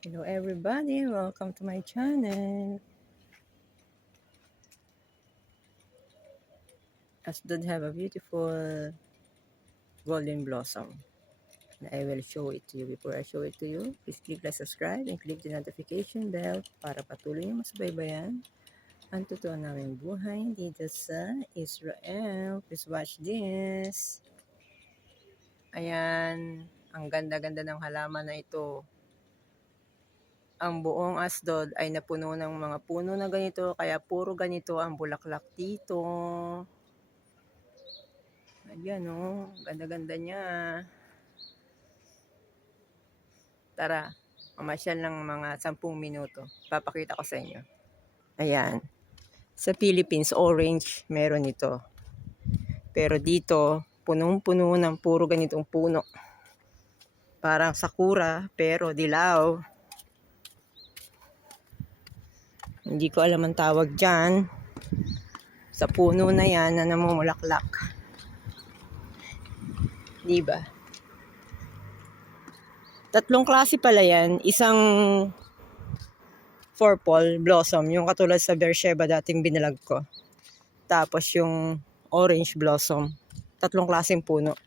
Hello everybody, welcome to my channel. Asdod have a beautiful golden blossom. And I will show it to you. Before I show it to you, please click like, subscribe, and click the notification bell para patuloy yung masubaybayan ang totoo naming buhay dito sa Israel. Please watch this. Ayan, ang ganda-ganda ng halaman na ito. Ang buong Asdod ay napuno ng mga puno na ganito, kaya puro ganito ang bulaklak dito. Ayan o, ganda-ganda niya. Tara, mamasyal ng mga 10 minuto. Papakita ko sa inyo. Ayan. Sa Philippines, orange, meron ito. Pero dito, punong-puno ng puro ganitong puno. Parang sakura, pero dilaw. Hindi ko alam ang tawag dyan. Sa puno na yan na namumulaklak. Diba? Tatlong klase pala yan. Isang purple blossom, yung katulad sa Beersheba dating binalag ko. Tapos yung orange blossom. Tatlong klaseng puno.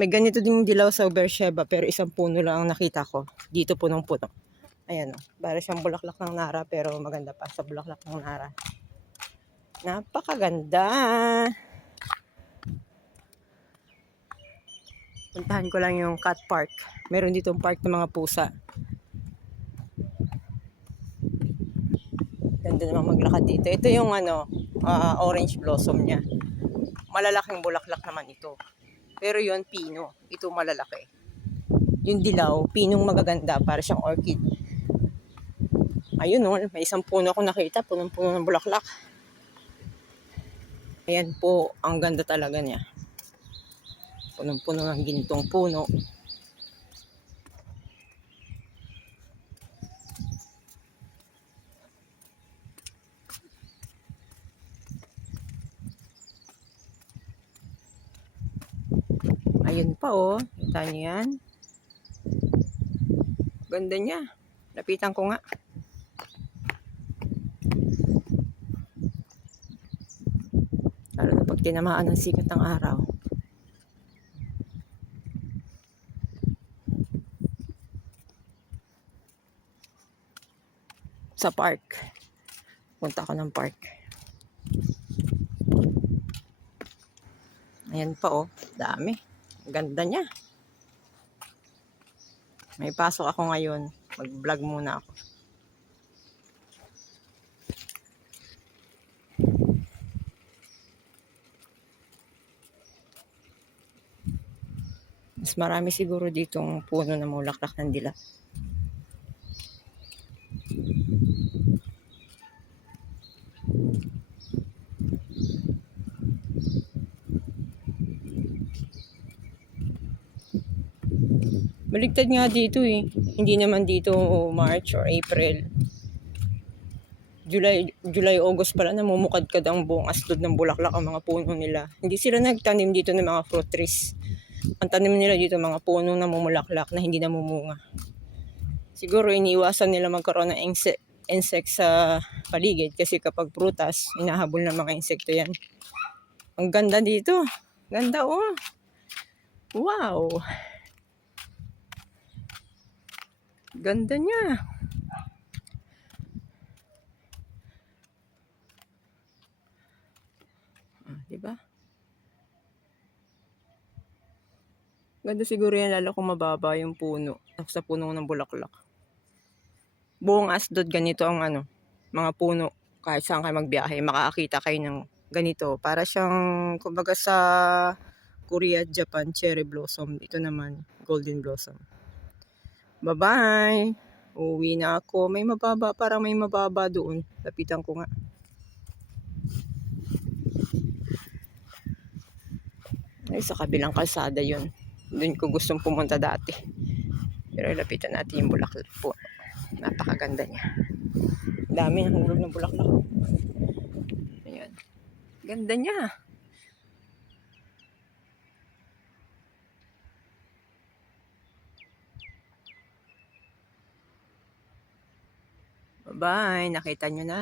May ganito din dilaw sa Beersheba pero isang puno lang ang nakita ko. Dito punong-puno. Ayan o. Para siyang bulaklak ng Nara pero maganda pa sa bulaklak ng Nara. Napakaganda. Puntahan ko lang yung cat park. Meron ditong park ng mga pusa. Ganda naman maglakad dito. Ito yung orange blossom niya. Malalaking bulaklak naman ito. Pero yon pino. Ito malalaki. Yung dilaw, pinong magaganda para siyang orchid. Ayun o, may isang puno ako nakita. Punong-puno ng bulaklak. Ayan po, ang ganda talaga niya. Punong-puno ng gintong puno. Ayun pa oh. Kita niyo yan? Ganda niya. Lapitan ko nga. Lalo na pag tinamaan ng sikat ng araw. Sa park. Punta ako ng park. Ayan pa oh. Dami. Ganda niya. May pasok ako ngayon. Mag-vlog muna ako. Mas marami siguro ditong puno na mulaklak ng dilaw. Baligtad nga dito eh. Hindi naman dito March or April. July, August pala namumukadkad ang buong Asdod ng bulaklak ang mga puno nila. Hindi sila nagtanim dito ng mga fruit trees. Ang tanim nila dito mga puno na namumulaklak na hindi namumunga. Siguro iniiwasan nila magkaroon ng insect sa paligid kasi kapag prutas, hinahabol ng mga insekto yan. Ang ganda dito. Ganda oh. Wow. Ganda niya. Diba? Ganda siguro yan lalo kung mababa yung puno. Tapos sa puno ng bulaklak. Buong Asdod ganito ang mga puno. Kahit saan kayo magbiyahe, makakakita kayo ng ganito. Para siyang, kumbaga sa Korea, Japan, cherry blossom. Ito naman, golden blossom. Bye-bye! Uwi na ako. May mababa, parang may mababa doon. Lapitan ko nga. Ay, sa kabilang kalsada yun. Doon ko gustong pumunta dati. Pero lapitan natin yung bulaklak po. Napakaganda niya. Dami ng hulog ng bulaklak. Ayan. Ganda niya. Bye! Nakita nyo na?